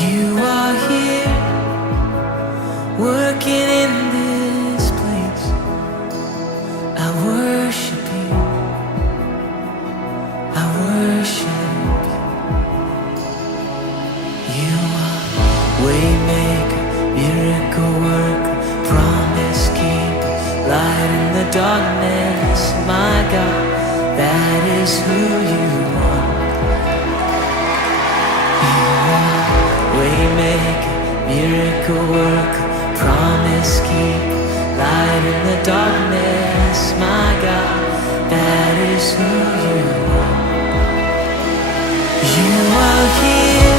You are here, working in this place. I worship you, I worship you. You are waymaker, miracle worker, promise keeper, light in the darkness. My God, that is who you are. You are waymaker, miracle worker, promise keeper, light in the darkness. My God, that is who you are. You are here,